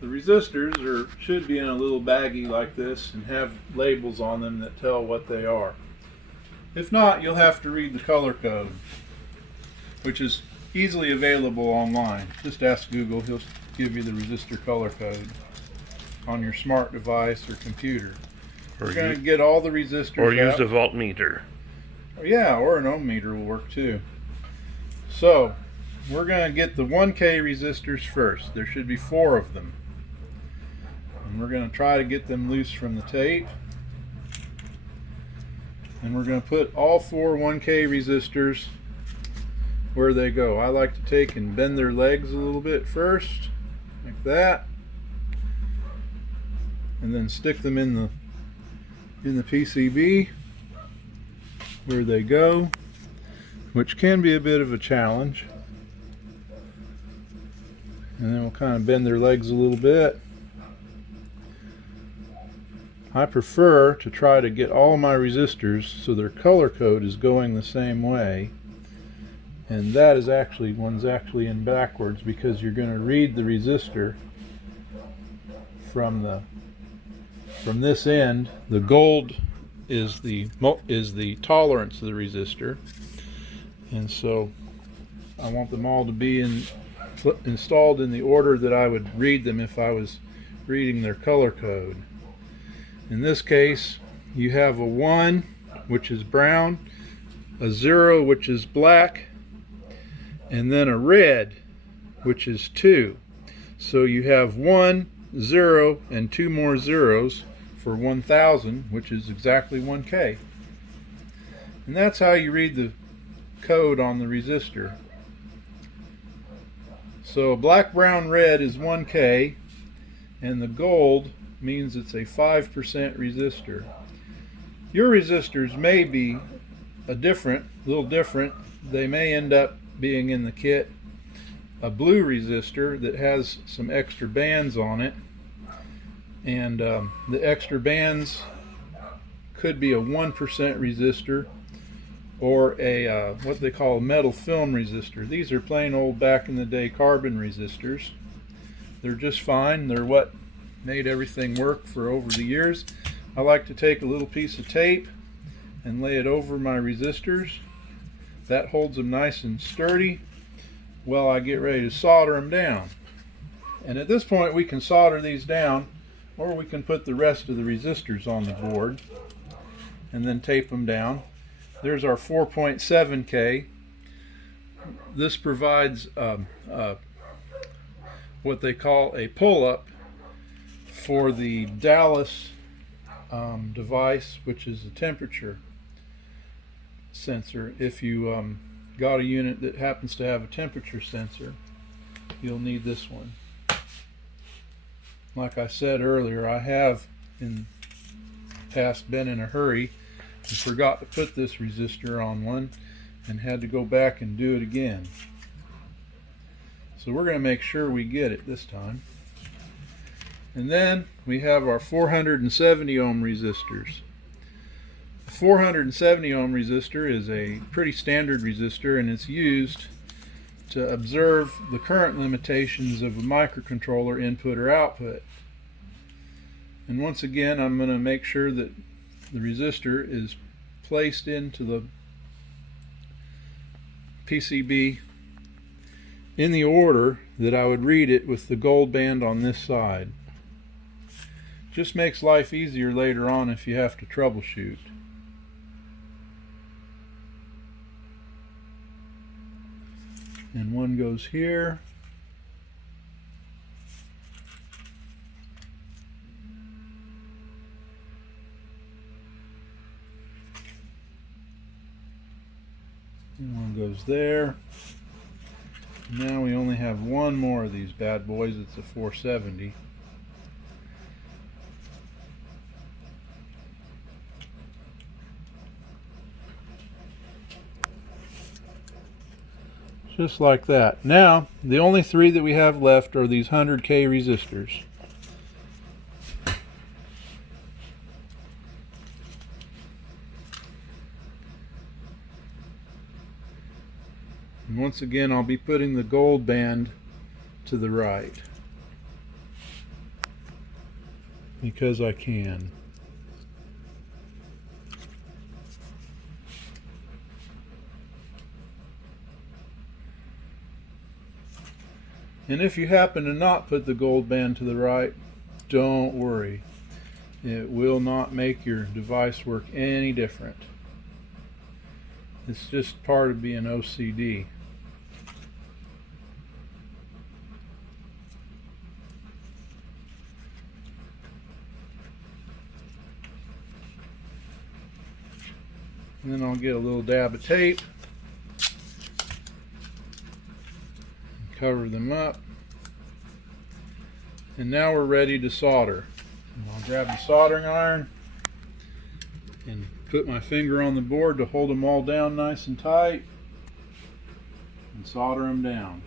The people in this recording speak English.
The resistors should be in a little baggie like this and have labels on them that tell what they are. If not, you'll have to read the color code, which is easily available online. Just ask Google, he'll give you the resistor color code on your smart device or computer. We're going to get all the resistors or use out. a voltmeter. Yeah, or an ohm meter will work too. So we're going to get the 1K resistors first. There should be 4 of them. And we're going to try to get them loose from the tape. And we're going to put all 4 1K resistors where they go. I like to take and bend their legs a little bit first, like that. And then stick them in the PCB where they go, which can be a bit of a challenge. And then we'll kind of bend their legs a little bit. I prefer to try to get all my resistors so their color code is going the same way. And that is actually, one's actually in backwards, because you're going to read the resistor from this end. The gold is the tolerance of the resistor, and so I want them all to be installed in the order that I would read them if I was reading their color code. In this case, you have a 1, which is brown, a 0, which is black, and then a red, which is 2. So you have 1, 0, and 2 more zeros for 1000, which is exactly 1K. And that's how you read the code on the resistor. So black, brown, red is 1K, and the gold means it's a 5% resistor. Your resistors may be a little different. They may end up being in the kit a blue resistor that has some extra bands on it, and the extra bands could be a 1% resistor or a what they call a metal film resistor. These are plain old back in the day carbon resistors. They're just fine. They're what made everything work for over the years. I like to take a little piece of tape and lay it over my resistors. That holds them nice and sturdy while I get ready to solder them down. And at this point we can solder these down, or we can put the rest of the resistors on the board and then tape them down. There's our 4.7K. This provides what they call a pull-up for the Dallas device, which is a temperature sensor. If you got a unit that happens to have a temperature sensor, you'll need this one. Like I said earlier, I have in the past been in a hurry and forgot to put this resistor on one and had to go back and do it again. So we're going to make sure we get it this time. And then we have our 470 ohm resistors. The 470 ohm resistor is a pretty standard resistor, and it's used to observe the current limitations of a microcontroller input or output. And once again, I'm going to make sure that the resistor is placed into the PCB in the order that I would read it with the gold band on this side. Just makes life easier later on if you have to troubleshoot. And one goes here. And one goes there. Now we only have one more of these bad boys. It's a 470. Just like that. Now, the only three that we have left are these 100K resistors. And once again, I'll be putting the gold band to the right. because I can. And if you happen to not put the gold band to the right, don't worry. It will not make your device work any different. It's just part of being OCD. And then I'll get a little dab of tape, cover them up, and now we're ready to solder. And I'll grab the soldering iron and put my finger on the board to hold them all down nice and tight and solder them down.